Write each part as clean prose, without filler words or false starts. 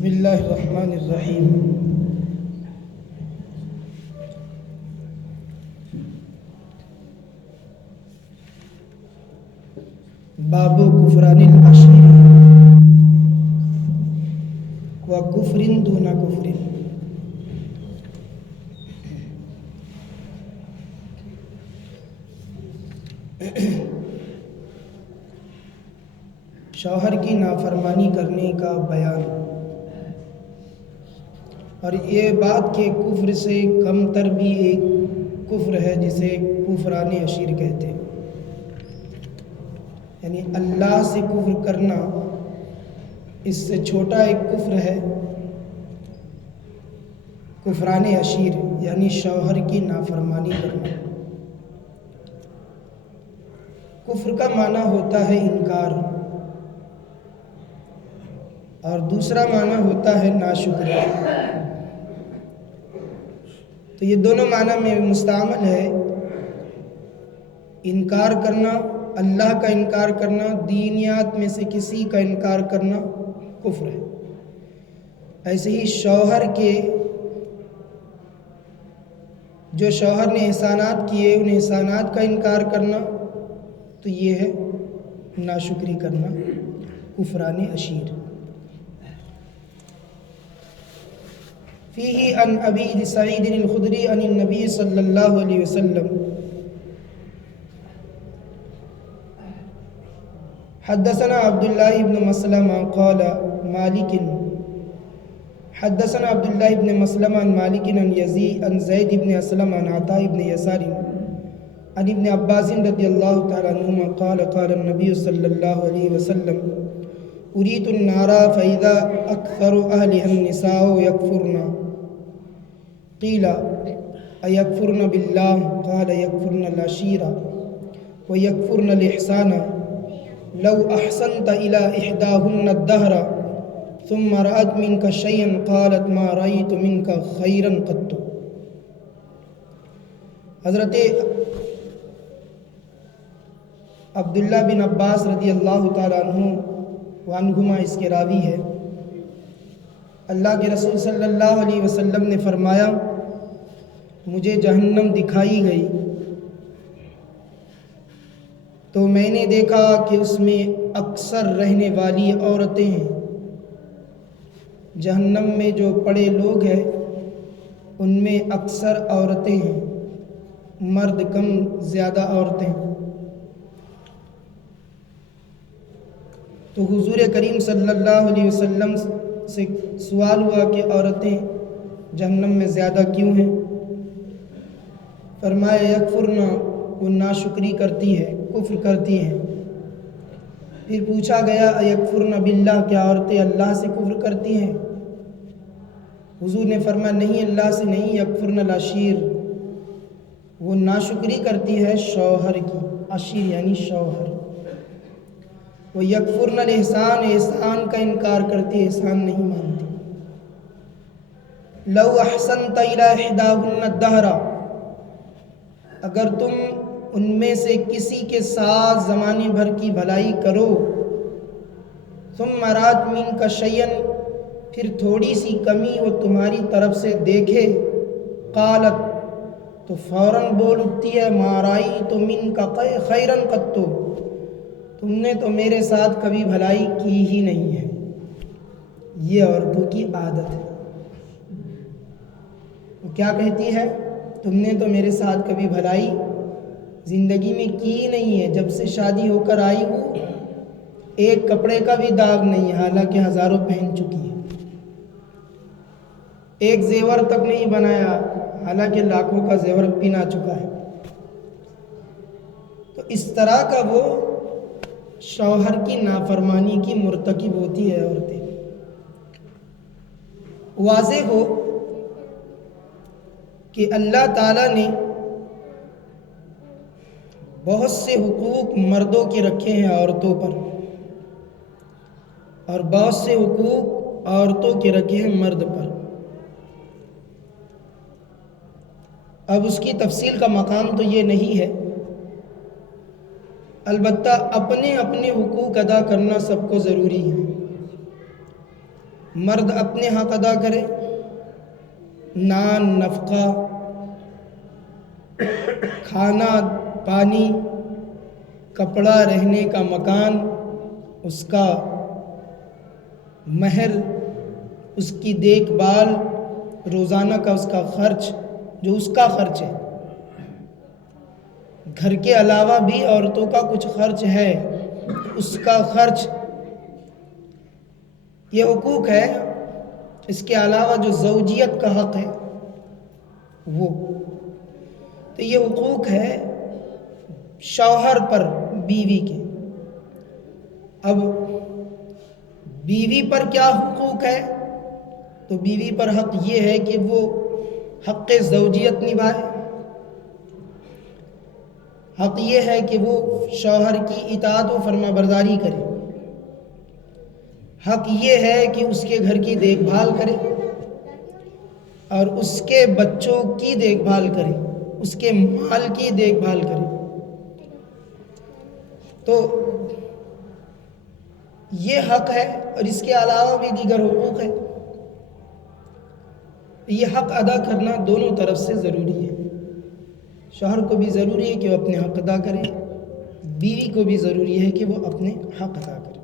بسم اللہ الرحمن الرحیم۔ باب کفران العشیر و کفر دون کفر۔ شوہر کی نافرمانی کرنے کا بیان، اور یہ بات کہ کفر سے کم تر بھی ایک کفر ہے جسے کفران عشیر کہتے ہیں، یعنی اللہ سے کفر کرنا اس سے چھوٹا ایک کفر ہے کفران عشیر، یعنی شوہر کی نافرمانی کرنا۔ کفر کا معنی ہوتا ہے انکار، اور دوسرا معنی ہوتا ہے ناشکری۔ تو یہ دونوں معنی میں مستعمل ہے۔ انکار کرنا، اللہ کا انکار کرنا، دینیات میں سے کسی کا انکار کرنا کفر ہے۔ ایسے ہی شوہر کے جو شوہر نے احسانات کیے ان احسانات کا انکار کرنا تو یہ ہے ناشکری کرنا، کفران عشیر۔ فیہ عن ابی سعید الخدری عن النبی صلی اللہ علیہ وسلم حدثنا عبداللہ بن مسلمہ قال مالک حدثنا عبداللہ بن مسلمہ عن مالک عن زید بن اسلم عن عطاء بن یسار عن ابن عباس رضی اللہ تعالی عنہما قال قال النبی صلی اللہ علیہ وسلم اریت النار فاذا اکثر اہلها النساء یکفرن قیل ایکفرن باللہ قال یکفرن العشیر ویکفرن الاحسان لو احسنت الى احداهن الدهر ثم رأت منك شيئا قالت ما رأيت منك خيرا قط۔ حضرت عبداللہ بن عباس رضی اللہ تعالیٰ عنہما اس کے راوی ہے۔ اللہ کے رسول صلی اللہ علیہ وسلم نے فرمایا، مجھے جہنم دکھائی گئی تو میں نے دیکھا کہ اس میں اکثر رہنے والی عورتیں ہیں۔ جہنم میں جو پڑے لوگ ہیں ان میں اکثر عورتیں ہیں، مرد کم زیادہ عورتیں۔ تو حضور کریم صلی اللہ علیہ وسلم سے سوال ہوا کہ عورتیں جہنم میں زیادہ کیوں ہیں؟ فرمایا یکفرن، وہ ناشکری کرتی ہے، کفر کرتی ہیں۔ پھر پوچھا گیا یکفرن باللہ، کیا عورتیں اللہ سے کفر کرتی ہیں؟ حضور نے فرمایا نہیں، اللہ سے نہیں، یکفرن العشیر، وہ ناشکری کرتی ہے شوہر کی، عشیر یعنی شوہر۔ وہ یکفرن الاحسان، احسان کا انکار کرتی ہے، احسان نہیں مانتی۔ لو احسنت الی احداہن الدہر، اگر تم ان میں سے کسی کے ساتھ زمانے بھر کی بھلائی کرو، ثم رات منک شیئا، پھر تھوڑی سی کمی وہ تمہاری طرف سے دیکھے، قالت، تو فوراً بول اٹھتی ہے، ما رأیت منک خیرا قط، تم نے تو میرے ساتھ کبھی بھلائی کی ہی نہیں ہے۔ یہ عورتوں کی عادت ہے۔ وہ کیا کہتی ہے؟ تم نے تو میرے ساتھ کبھی بھلائی زندگی میں کی نہیں ہے، جب سے شادی ہو کر آئی ہوں ایک کپڑے کا بھی داغ نہیں ہے، حالانکہ ہزاروں پہن چکی ہے۔ ایک زیور تک نہیں بنایا، حالانکہ لاکھوں کا زیور پہنا چکا ہے۔ تو اس طرح کا وہ شوہر کی نافرمانی کی مرتکب ہوتی ہے عورتیں۔ واضح ہو کہ اللہ تعالیٰ نے بہت سے حقوق مردوں کے رکھے ہیں عورتوں پر، اور بہت سے حقوق عورتوں کے رکھے ہیں مرد پر۔ اب اس کی تفصیل کا مقام تو یہ نہیں ہے، البتہ اپنے اپنے حقوق ادا کرنا سب کو ضروری ہے۔ مرد اپنے حق ادا کرے، نان، نفقہ، کھانا پانی، کپڑا، رہنے کا مکان، اس کا مہر، اس کی دیکھ بھال، روزانہ کا اس کا خرچ جو اس کا خرچ ہے، گھر کے علاوہ بھی عورتوں کا کچھ خرچ ہے، اس کا خرچ، یہ حقوق ہے۔ اس کے علاوہ جو زوجیت کا حق ہے وہ، تو یہ حقوق ہے شوہر پر بیوی کے۔ اب بیوی پر کیا حقوق ہے؟ تو بیوی پر حق یہ ہے کہ وہ حق زوجیت نبھائے، حق یہ ہے کہ وہ شوہر کی اطاعت و فرما برداری کرے، حق یہ ہے کہ اس کے گھر کی دیکھ بھال کرے اور اس کے بچوں کی دیکھ بھال کرے، اس کے مال کی دیکھ بھال کرے۔ تو یہ حق ہے، اور اس کے علاوہ بھی دیگر حقوق ہے۔ یہ حق ادا کرنا دونوں طرف سے ضروری ہے۔ شوہر کو بھی ضروری ہے کہ وہ اپنے حق ادا کرے، بیوی کو بھی ضروری ہے کہ وہ اپنے حق ادا کرے۔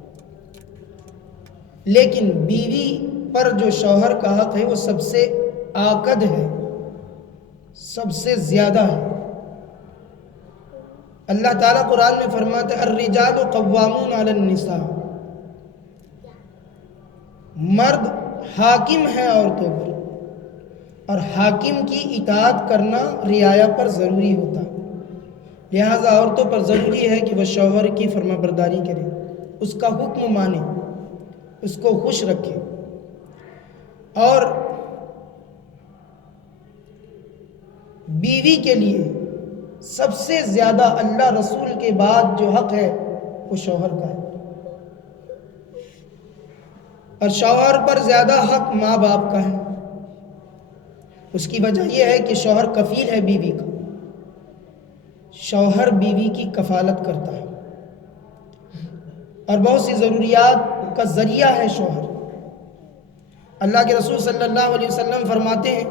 لیکن بیوی پر جو شوہر کا حق ہے وہ سب سے آکد ہے، سب سے زیادہ ہے۔ اللہ تعالیٰ قرآن میں فرماتا ہے الرجال قوامون علی النساء، مرد حاکم ہے عورتوں پر، اور حاکم کی اطاعت کرنا رعایا پر ضروری ہوتا ہے۔ لہٰذا عورتوں پر ضروری ہے کہ وہ شوہر کی فرما برداری کرے، اس کا حکم مانے، اس کو خوش رکھے۔ اور بیوی کے لیے سب سے زیادہ اللہ رسول کے بعد جو حق ہے وہ شوہر کا ہے، اور شوہر پر زیادہ حق ماں باپ کا ہے۔ اس کی وجہ یہ ہے کہ شوہر کفیل ہے بیوی کا، شوہر بیوی کی کفالت کرتا ہے، اور بہت سی ضروریات کا ذریعہ ہے شوہر۔ اللہ کے رسول صلی اللہ علیہ وسلم فرماتے ہیں،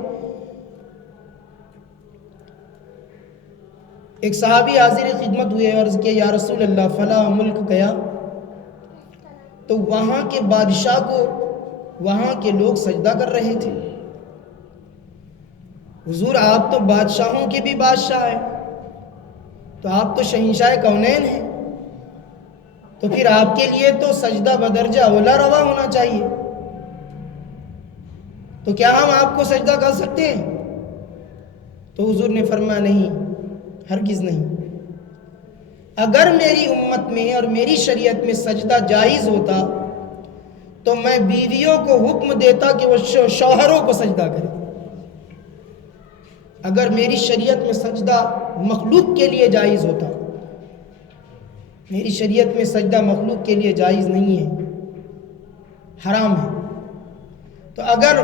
ایک صحابی حاضر خدمت ہوئے اور عرض کیا یا رسول اللہ فلاں ملک گیا تو وہاں کے بادشاہ کو وہاں کے لوگ سجدہ کر رہے تھے۔ حضور آپ تو بادشاہوں کے بھی بادشاہ ہیں، تو آپ تو شہنشاہ کونین ہیں، تو پھر آپ کے لیے تو سجدہ بدرجہ اولا روا ہونا چاہیے، تو کیا ہم آپ کو سجدہ کر سکتے ہیں؟ تو حضور نے فرمایا نہیں، ہرگز نہیں۔ اگر میری امت میں اور میری شریعت میں سجدہ جائز ہوتا تو میں بیویوں کو حکم دیتا کہ وہ شوہروں کو سجدہ کریں۔ اگر میری شریعت میں سجدہ مخلوق کے لیے جائز ہوتا، میری شریعت میں سجدہ مخلوق کے لیے جائز نہیں ہے، حرام ہے، تو اگر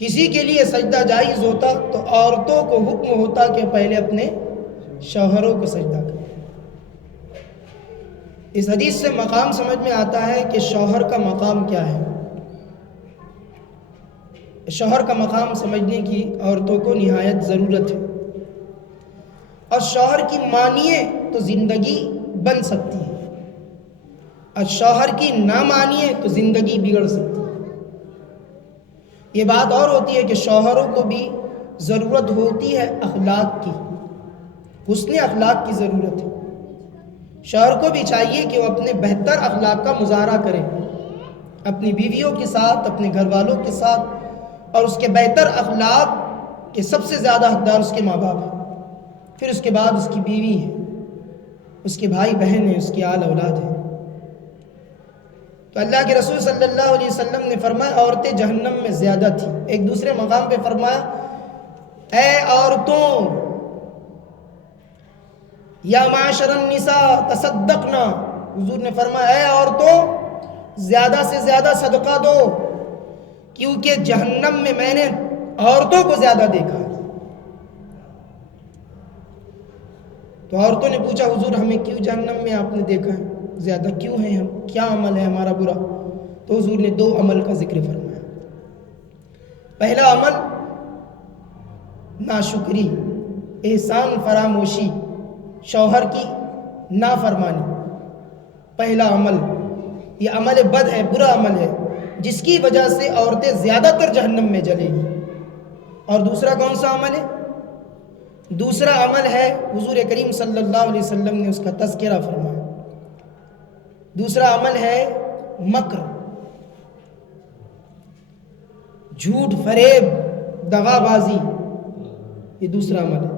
کسی کے لیے سجدہ جائز ہوتا تو عورتوں کو حکم ہوتا کہ پہلے اپنے شوہروں کو سجدہ کریں۔ اس حدیث سے مقام سمجھ میں آتا ہے کہ شوہر کا مقام کیا ہے۔ شوہر کا مقام سمجھنے کی عورتوں کو نہایت ضرورت ہے، اور شوہر کی مانیے تو زندگی بن سکتی ہے، اور شوہر کی نہ مانیے تو زندگی بگڑ سکتی ہے۔ یہ بات اور ہوتی ہے کہ شوہروں کو بھی ضرورت ہوتی ہے اخلاق کی، حسن اخلاق کی ضرورت ہے۔ شوہر کو بھی چاہیے کہ وہ اپنے بہتر اخلاق کا مظاہرہ کرے اپنی بیویوں کے ساتھ، اپنے گھر والوں کے ساتھ، اور اس کے بہتر اخلاق کے سب سے زیادہ حقدار اس کے ماں باپ ہیں، پھر اس کے بعد اس کی بیوی ہے، اس کے بھائی بہن ہیں، اس کی آل اولاد ہیں۔ تو اللہ کے رسول صلی اللہ علیہ وسلم نے فرمایا عورتیں جہنم میں زیادہ تھیں۔ ایک دوسرے مقام پہ فرمایا اے عورتوں یا معاشر النساء تصدقنا، حضور نے فرمایا اے عورتوں زیادہ سے زیادہ صدقہ دو، کیونکہ جہنم میں میں نے عورتوں کو زیادہ دیکھا ہے۔ تو عورتوں نے پوچھا حضور ہمیں کیوں جہنم میں آپ نے دیکھا ہے، زیادہ کیوں ہیں ہم، کیا عمل ہے ہمارا برا؟ تو حضور نے 2 عمل کا ذکر فرمایا. پہلا عمل ناشکری، احسان فراموشی، شوہر کی نافرمانی. پہلا عمل یہ عمل بد ہے، برا عمل ہے، جس کی وجہ سے عورتیں زیادہ تر جہنم میں جلیں گی. اور دوسرا کون سا عمل ہے؟ دوسرا عمل ہے حضور کریم صلی اللہ علیہ وسلم نے اس کا تذکرہ فرمایا. دوسرا عمل ہے مکر، جھوٹ، فریب، دغا بازی. یہ دوسرا عمل ہے.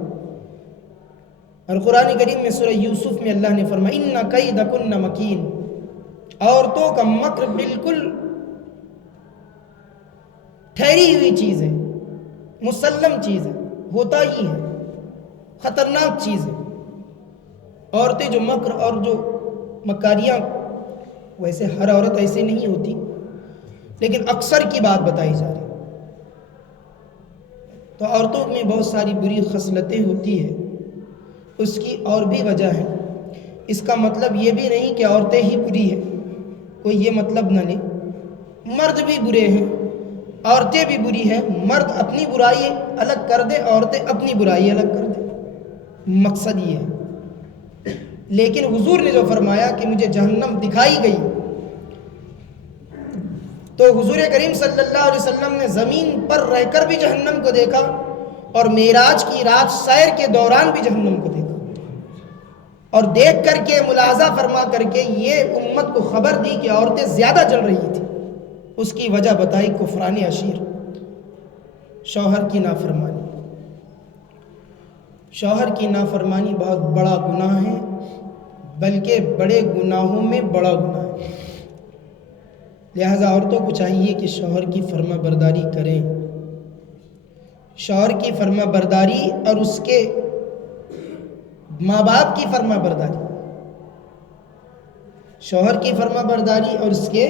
اور قرآن کریم میں سورہ یوسف میں اللہ نے فرمایا اِنَّ کَیْدَکُنَّ مَکِین، عورتوں کا مکر بالکل ٹھہری ہوئی چیز ہے، مسلم چیز ہے، ہوتا ہی ہے، خطرناک چیز ہے. عورتیں جو مکر اور جو مکاریاں، ویسے ہر عورت ایسے نہیں ہوتی، لیکن اکثر کی بات بتائی جا رہی. تو عورتوں میں بہت ساری بری خصلتیں ہوتی ہیں، اس کی اور بھی وجہ ہے. اس کا مطلب یہ بھی نہیں کہ عورتیں ہی بری ہیں، کوئی یہ مطلب نہ لے. مرد بھی برے ہیں، عورتیں بھی بری ہیں. مرد اپنی برائی الگ کر دے، عورتیں اپنی برائی الگ کر دے، مقصد یہ ہے. لیکن حضور نے جو فرمایا کہ مجھے جہنم دکھائی گئی، تو حضور کریم صلی اللہ علیہ وسلم نے زمین پر رہ کر بھی جہنم کو دیکھا، اور معراج کی رات سیر کے دوران بھی جہنم کو دیکھا، اور دیکھ کر کے ملاحظہ فرما کر کے یہ امت کو خبر دی کہ عورتیں زیادہ جل رہی تھیں. اس کی وجہ بتائی کفران عشیر، شوہر کی نافرمانی. شوہر کی نافرمانی بہت بڑا گناہ ہے، بلکہ بڑے گناہوں میں بڑا گناہ ہے. لہذا عورتوں کو چاہیے کہ شوہر کی فرما برداری کریں. شوہر کی فرما برداری اور اس کے ماں باپ کی فرما برداری، شوہر کی فرما برداری اور اس کے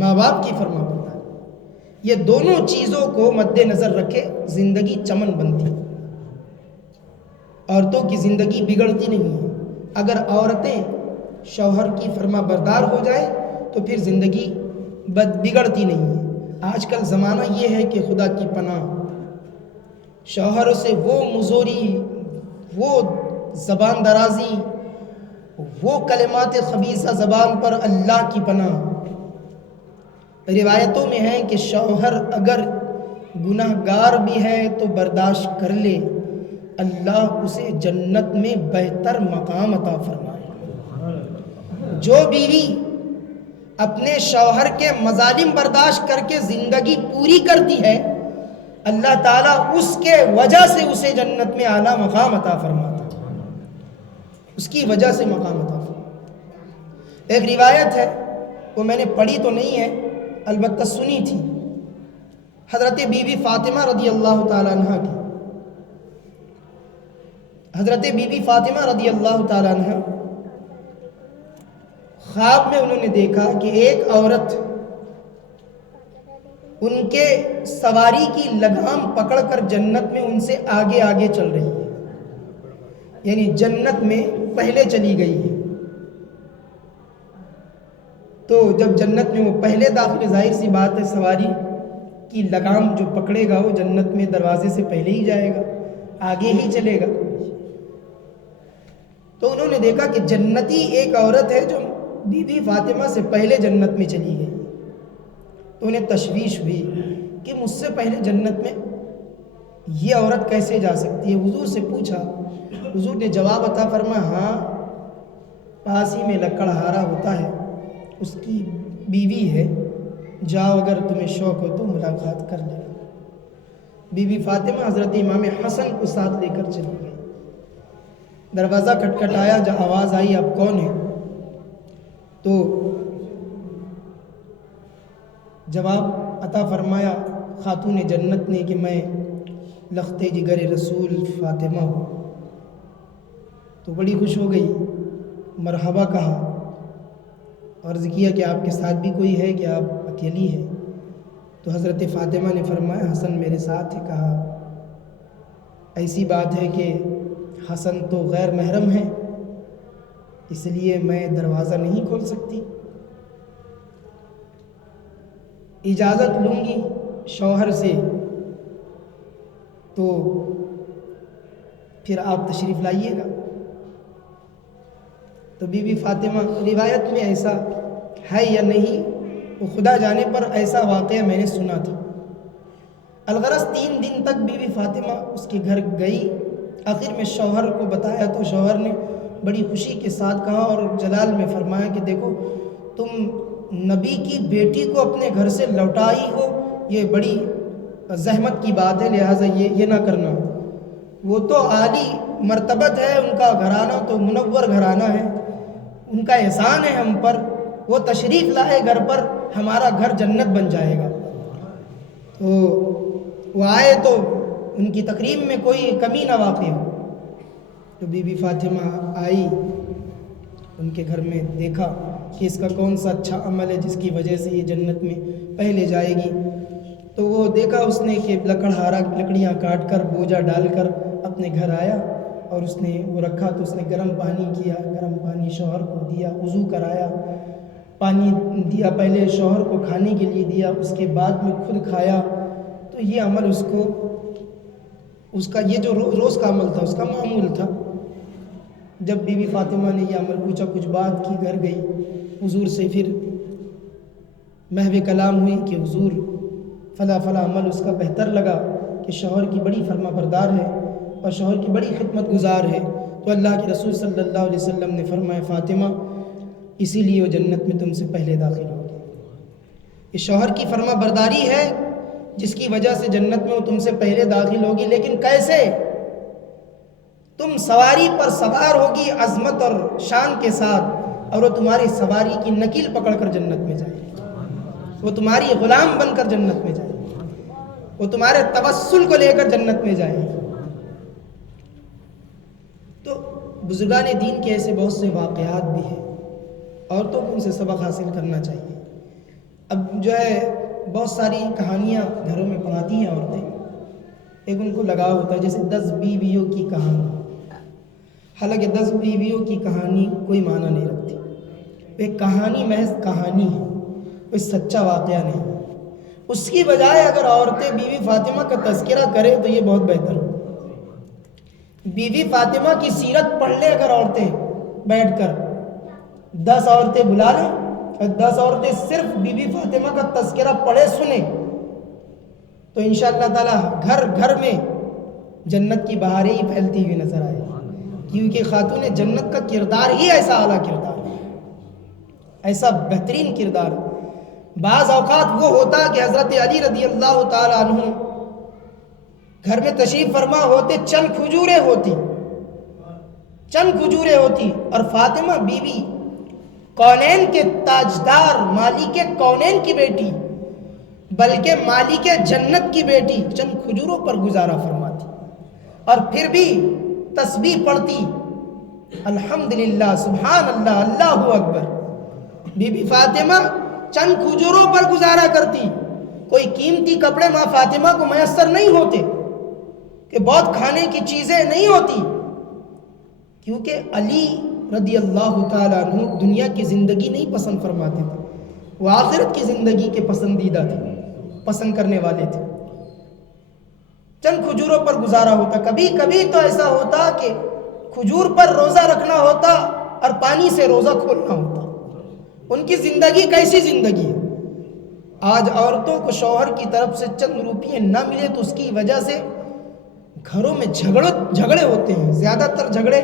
ماں باپ کی فرما برداری، یہ دونوں چیزوں کو مد نظر رکھے زندگی چمن بنتی. عورتوں کی زندگی بگڑتی نہیں ہے. اگر عورتیں شوہر کی فرما بردار ہو جائیں تو پھر زندگی بگڑتی نہیں ہے. آج کل زمانہ یہ ہے کہ خدا کی پناہ شوہروں سے وہ مزوری، وہ زبان درازی، وہ کلمات خبیثہ زبان پر اللہ کی پناہ. روایتوں میں ہے کہ شوہر اگر گناہ گار بھی ہے تو برداشت کر لے، اللہ اسے جنت میں بہتر مقام عطا فرمائے. جو بیوی اپنے شوہر کے مظالم برداشت کر کے زندگی پوری کرتی ہے، اللہ تعالیٰ اس کے وجہ سے اسے جنت میں اعلیٰ مقام عطا فرماتا ہے، اس کی وجہ سے مقام عطا فرماتا. ایک روایت ہے، وہ میں نے پڑھی تو نہیں ہے، البتہ سنی تھی، حضرت بی بی فاطمہ رضی اللہ تعالیٰ عنہ کی. حضرت بی بی فاطمہ رضی اللہ تعالیٰ عنہ خواب میں انہوں نے دیکھا کہ ایک عورت ان کے سواری کی لگام پکڑ کر جنت میں ان سے آگے آگے چل رہی ہے، یعنی جنت میں پہلے چلی گئی ہے. تو جب جنت میں وہ پہلے داخل، ظاہر سی بات ہے سواری کی لگام جو پکڑے گا وہ جنت میں دروازے سے پہلے ہی جائے گا، آگے ہی چلے گا. تو انہوں نے دیکھا کہ جنتی ایک عورت ہے جو بی بی فاطمہ سے پہلے جنت میں چلی گئی. تو انہیں تشویش ہوئی کہ مجھ سے پہلے جنت میں یہ عورت کیسے جا سکتی ہے. حضور سے پوچھا، حضور نے جواب عطا فرمایا، ہاں پاس ہی میں لکڑہارا ہوتا ہے، اس کی بیوی ہے، جاؤ اگر تمہیں شوق ہو تو ملاقات کر لے. بی بی فاطمہ حضرت امام حسن کو ساتھ لے کر چلی گئی. دروازہ کھٹکھٹایا، جب آواز آئی اب کون ہے، تو جواب عطا فرمایا خاتون جنت نے کہ میں لخت جگر رسول فاطمہ ہوں. تو بڑی خوش ہو گئی، مرحبا کہا، عرض کیا کہ آپ کے ساتھ بھی کوئی ہے کہ آپ اکیلی ہیں. تو حضرت فاطمہ نے فرمایا حسن میرے ساتھ ہے. کہا ایسی بات ہے کہ حسن تو غیر محرم ہے، اس لیے میں دروازہ نہیں کھول سکتی. اجازت لوں گی شوہر سے تو پھر آپ تشریف لائیے گا۔ تو بی بی فاطمہ، روایت میں ایسا ہے یا نہیں وہ خدا جانے، پر ایسا واقعہ میں نے سنا تھا۔ الغرض 3 دن تک بی بی فاطمہ اس کے گھر گئی، آخر میں شوہر کو بتایا تو شوہر نے بڑی خوشی کے ساتھ کہا اور جلال میں فرمایا کہ دیکھو تم نبی کی بیٹی کو اپنے گھر سے لوٹائی ہو، یہ بڑی زحمت کی بات ہے، لہٰذا یہ نہ کرنا۔ وہ تو عالی مرتبت ہے، ان کا گھرانہ تو منور گھرانہ ہے، ان کا احسان ہے ہم پر، وہ تشریف لائے گھر پر، ہمارا گھر جنت بن جائے گا۔ تو وہ آئے تو ان کی تقریب میں کوئی کمی نہ واقع ہو۔ تو بی بی فاطمہ آئی، ان کے گھر میں دیکھا کہ اس کا کون سا اچھا عمل ہے جس کی وجہ سے یہ جنت میں پہلے جائے گی۔ تو وہ دیکھا اس نے کہ لکڑیاں کاٹ کر بوجھا ڈال کر اپنے گھر آیا اور اس نے وہ رکھا، تو اس نے گرم پانی کیا، گرم پانی شوہر کو دیا، وضو کرایا، پانی دیا، پہلے شوہر کو کھانے کے لیے دیا، اس کے بعد میں خود کھایا۔ تو یہ عمل اس کا یہ جو روز کا عمل تھا، اس کا معمول تھا۔ جب بی بی فاطمہ نے یہ عمل پوچھا، کچھ بات کی، گھر گئی حضور سے، پھر محو کلام ہوئی کہ حضور فلاں فلاں عمل اس کا بہتر لگا کہ شوہر کی بڑی فرما بردار ہے اور شوہر کی بڑی خدمت گزار ہے۔ تو اللہ کے رسول صلی اللہ علیہ وسلم نے فرمایا فاطمہ اسی لیے وہ جنت میں تم سے پہلے داخل ہوگی، یہ شوہر کی فرما برداری ہے جس کی وجہ سے جنت میں وہ تم سے پہلے داخل ہوگی۔ لیکن کیسے؟ تم سواری پر سوار ہوگی عظمت اور شان کے ساتھ، اور وہ تمہاری سواری کی نکیل پکڑ کر جنت میں جائے گی، وہ تمہاری غلام بن کر جنت میں جائے گی، وہ تمہارے توسل کو لے کر جنت میں جائے گی۔ تو بزرگان دین کے ایسے بہت سے واقعات بھی ہیں، عورتوں کو ان سے سبق حاصل کرنا چاہیے۔ اب جو ہے بہت ساری کہانیاں گھروں میں پڑھاتی ہیں عورتیں، ایک ان کو لگاؤ ہوتا ہے، جیسے 10 بیویوں کی کہانی۔ حالانکہ 10 بیویوں کی کہانی کوئی معنی نہیں رکھتی، ایک کہانی محض کہانی ہے، کوئی سچا واقعہ نہیں۔ اس کی بجائے اگر عورتیں بی بی فاطمہ کا تذکرہ کریں تو یہ بہت بہتر ہو۔ بی بی فاطمہ کی سیرت پڑھ لیں اگر عورتیں بیٹھ کر، 10 عورتیں بلا لیں اور 10 عورتیں صرف بی بی فاطمہ کا تذکرہ پڑھے سنیں، تو انشاءاللہ تعالی گھر گھر میں جنت کی بہاریں ہی پھیلتی ہوئی نظر آئے، کیونکہ خاتون جنت کا کردار ہی ایسا اعلیٰ کردار ہے، ایسا بہترین کردار۔ بعض اوقات وہ ہوتا کہ حضرت علی رضی اللہ تعالی عنہ گھر میں تشریف فرما ہوتے، چند کھجوریں ہوتی اور فاطمہ بی بی کونین کے تاجدار مالک کونین کی بیٹی، بلکہ مالک جنت کی بیٹی چند کھجوروں پر گزارا فرماتی اور پھر بھی تسبیح پڑھتی، الحمدللہ، سبحان اللہ، اللہ اکبر۔ بی بی فاطمہ چند کھجوروں پر گزارا کرتی، کوئی قیمتی کپڑے ماں فاطمہ کو میسر نہیں ہوتے، کہ بہت کھانے کی چیزیں نہیں ہوتی، کیونکہ علی رضی اللہ تعالیٰ عنہ دنیا کی زندگی نہیں پسند فرماتے تھے، وہ آخرت کی زندگی کے پسندیدہ تھے، پسند کرنے والے تھے۔ چند کھجوروں پر گزارا ہوتا، کبھی کبھی تو ایسا ہوتا کہ کھجور پر روزہ رکھنا ہوتا اور پانی سے روزہ کھولنا ہوتا۔ ان کی زندگی کیسی زندگی ہے؟ آج عورتوں کو شوہر کی طرف سے چند روپیے نہ ملے تو اس کی وجہ سے گھروں میں جھگڑے ہوتے ہیں، زیادہ تر جھگڑے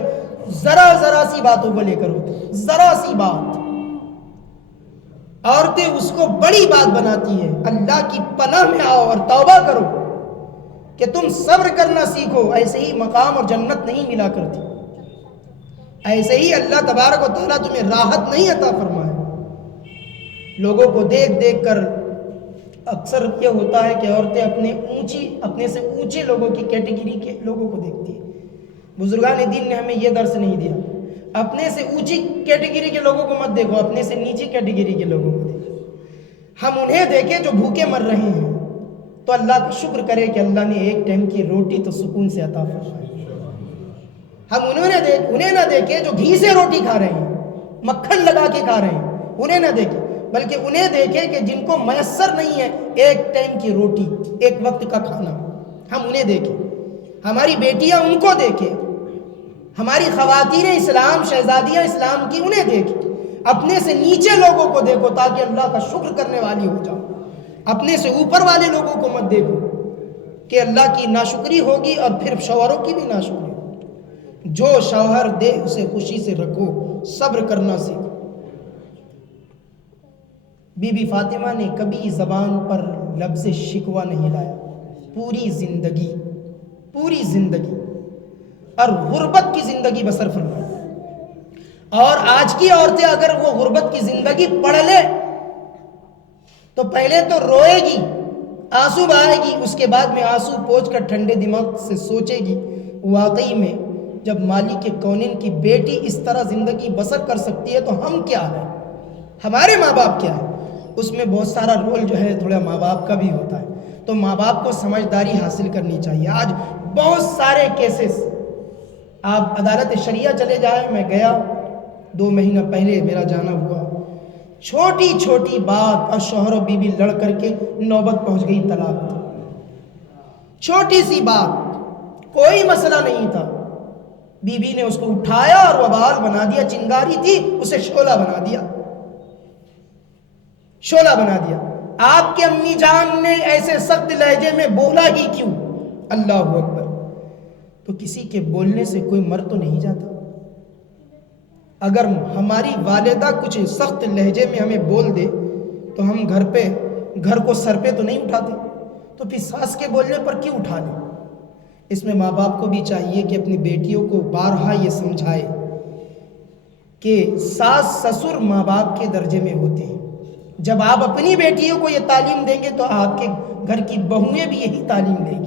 ذرا سی باتوں کو لے کر ہوتے ہیں، ذرا سی بات عورتیں اس کو بڑی بات بناتی ہیں۔ اللہ کی پناہ میں آؤ اور توبہ کرو کہ تم صبر کرنا سیکھو، ایسے ہی مقام اور جنت نہیں ملا کرتی، ایسے ہی اللہ تبارک و تعالیٰ تمہیں راحت نہیں عطا فرمائے۔ لوگوں کو دیکھ کر اکثر یہ ہوتا ہے کہ عورتیں اپنے سے اونچے لوگوں کی کیٹیگری کے لوگوں کو دیکھتی ہیں۔ بزرگان دین نے ہمیں یہ درس نہیں دیا، اپنے سے اونچی کیٹیگری کے لوگوں کو مت دیکھو، اپنے سے نیچی کیٹیگری کے لوگوں کو دیکھو۔ ہم انہیں دیکھیں جو بھوکے مر رہے ہیں تو اللہ کا شکر کرے کہ اللہ نے ایک ٹائم کی روٹی تو سکون سے عطا فرمائی۔ ہم انہیں نہ دیکھیں جو گھی سے روٹی کھا رہے ہیں، مکھن لگا کے کھا رہے ہیں، انہیں نہ دیکھیں، بلکہ انہیں دیکھیں کہ جن کو میسر نہیں ہے ایک ٹائم کی روٹی، ایک وقت کا کھانا، ہم انہیں دیکھیں، ہماری بیٹیاں ان کو دیکھیں، ہماری خواتین اسلام، شہزادیاں اسلام کی، انہیں دیکھیں، اپنے سے نیچے لوگوں کو دیکھو تاکہ اللہ کا شکر کرنے والی ہو جاؤ، اپنے سے اوپر والے لوگوں کو مت دیکھو کہ اللہ کی ناشکری ہوگی اور پھر شوہروں کی بھی ناشکری ہوگی۔ جو شوہر دے اسے خوشی سے رکھو، صبر کرنا سیکھو۔ بی بی فاطمہ نے کبھی زبان پر لفظ شکوہ نہیں لایا، پوری زندگی اور غربت کی زندگی بسر فرمائی۔ اور آج کی عورتیں اگر وہ غربت کی زندگی پڑھ لے تو پہلے تو روئے گی، آنسو بہائے گی، اس کے بعد میں آنسو پوچھ کر ٹھنڈے دماغ سے سوچے گی واقعی میں جب مالک کونین کی بیٹی اس طرح زندگی بسر کر سکتی ہے تو ہم کیا ہے، ہمارے ماں باپ کیا ہے۔ اس میں بہت سارا رول جو ہے تھوڑا ماں باپ کا بھی ہوتا ہے، تو ماں باپ کو سمجھداری حاصل کرنی چاہیے۔ آج بہت سارے کیسز، آپ عدالت شریعہ چلے جائیں، میں گیا 2 مہینہ پہلے میرا جانا ہوا، چھوٹی چھوٹی بات اور شوہر و بیوی لڑ کر کے نوبت پہنچ گئی طلاق کی۔ چھوٹی سی بات، کوئی مسئلہ نہیں تھا، بیوی نے اس کو اٹھایا اور وبال بنا دیا، چنگاری تھی اسے شعلہ بنا دیا۔ آپ کے امی جان نے ایسے سخت لہجے میں بولا ہی کیوں؟ اللہ اکبر۔ تو کسی کے بولنے سے کوئی مر تو نہیں جاتا۔ اگر ہماری والدہ کچھ سخت لہجے میں ہمیں بول دے تو ہم گھر کو سر پہ تو نہیں اٹھاتے، تو پھر ساس کے بولنے پر کیوں اٹھا لیں؟ اس میں ماں باپ کو بھی چاہیے کہ اپنی بیٹیوں کو بارہا یہ سمجھائے کہ ساس سسر ماں باپ کے درجے میں ہوتے ہیں۔ جب آپ اپنی بیٹیوں کو یہ تعلیم دیں گے تو آپ کے گھر کی بہویں بھی یہی تعلیم دیں گی۔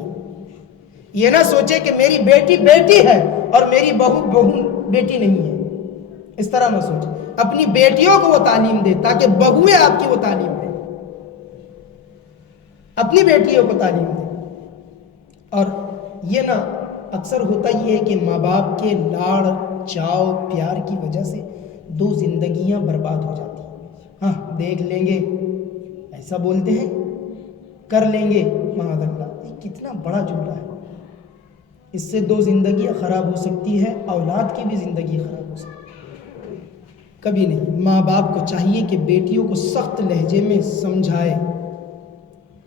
یہ نہ سوچے کہ میری بیٹی بیٹی ہے اور میری بہو بیٹی نہیں ہے، اس طرح نہ سوچے۔ اپنی بیٹیوں کو وہ تعلیم دے تاکہ بہویں آپ کی وہ تعلیم دیں، اپنی بیٹیوں کو تعلیم دیں۔ اور یہ نہ اکثر ہوتا یہ ہے کہ ماں باپ کے لاڑ چاؤ پیار کی وجہ سے 2 زندگیاں برباد ہو جاتی ہیں۔ ہاں دیکھ لیں گے، ایسا بولتے ہیں، کر لیں گے، معاذ اللہ، یہ کتنا بڑا جملہ ہے۔ اس سے 2 زندگیاں خراب ہو سکتی ہے، اولاد کی بھی زندگی خراب ہو سکتی ہے۔ کبھی نہیں۔ ماں باپ کو چاہیے کہ بیٹیوں کو سخت لہجے میں سمجھائے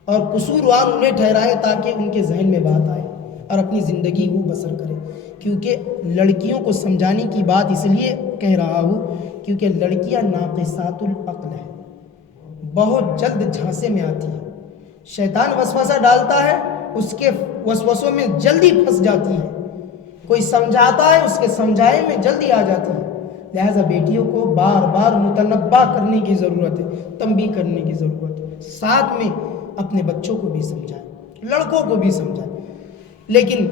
اور قصوروار انہیں ٹھہرائے تاکہ ان کے ذہن میں بات آئے اور اپنی زندگی وہ بسر کرے۔ کیونکہ لڑکیوں کو سمجھانے کی بات اس لیے کہہ رہا ہوں کیونکہ لڑکیاں ناقصات العقل ہیں، بہت جلد جھانسے میں آتی ہیں، شیطان وسوسہ ڈالتا ہے، اس کے وسوسوں میں جلدی پھنس جاتی ہے، کوئی سمجھاتا ہے اس کے سمجھائے میں جلدی آ جاتی ہے۔ لہٰذا بیٹیوں کو بار بار متنبہ کرنے کی ضرورت ہے، تنبیہ کرنے کی ضرورت ہے، ساتھ میں اپنے بچوں کو بھی سمجھائیں، لڑکوں کو بھی سمجھائیں، لیکن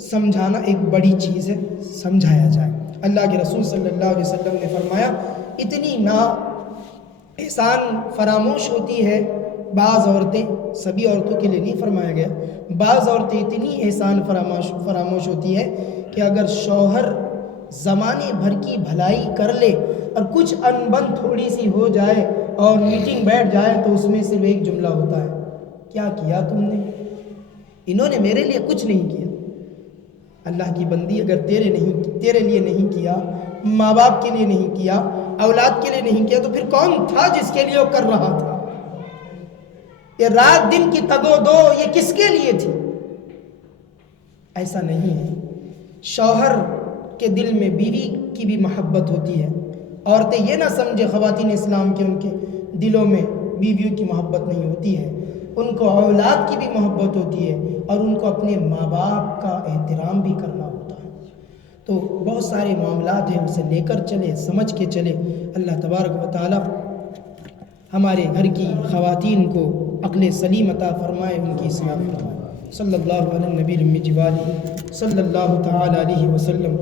سمجھانا ایک بڑی چیز ہے، سمجھایا جائے۔ اللہ کے رسول صلی اللہ علیہ وسلم نے فرمایا اتنی نا احسان فراموش ہوتی ہے بعض عورتیں، سبھی عورتوں کے لیے نہیں فرمایا گیا، بعض عورتیں اتنی احسان فراموش ہوتی ہے کہ اگر شوہر زمانے بھر کی بھلائی کر لے اور کچھ انبن تھوڑی سی ہو جائے اور میٹنگ بیٹھ جائے تو اس میں صرف ایک جملہ ہوتا ہے، کیا کیا تم نے؟ انہوں نے میرے لیے کچھ نہیں کیا۔ اللہ کی بندی، اگر تیرے لیے نہیں کیا، ماں باپ کے لیے نہیں کیا، اولاد کے لیے نہیں کیا، تو پھر کون تھا جس کے لیے وہ کر رہا تھا؟ یہ رات دن کی تگ و دو یہ کس کے لیے تھی؟ ایسا نہیں ہے۔ شوہر کے دل میں بیوی کی بھی محبت ہوتی ہے۔ عورتیں یہ نہ سمجھے خواتین اسلام کے ان کے دلوں میں بیویوں کی محبت نہیں ہوتی ہے، ان کو اولاد کی بھی محبت ہوتی ہے اور ان کو اپنے ماں باپ کا احترام بھی کرنا ہوتا ہے۔ تو بہت سارے معاملات ہیں، اسے لے کر چلے، سمجھ کے چلے۔ اللہ تبارک و تعالی ہمارے گھر کی خواتین کو عقل سلیم عطا فرمائے، ان کی اصلاح فرمائے۔ صلی اللہ علیہ نبی المی صلی اللہ تعالی علیہ وسلم۔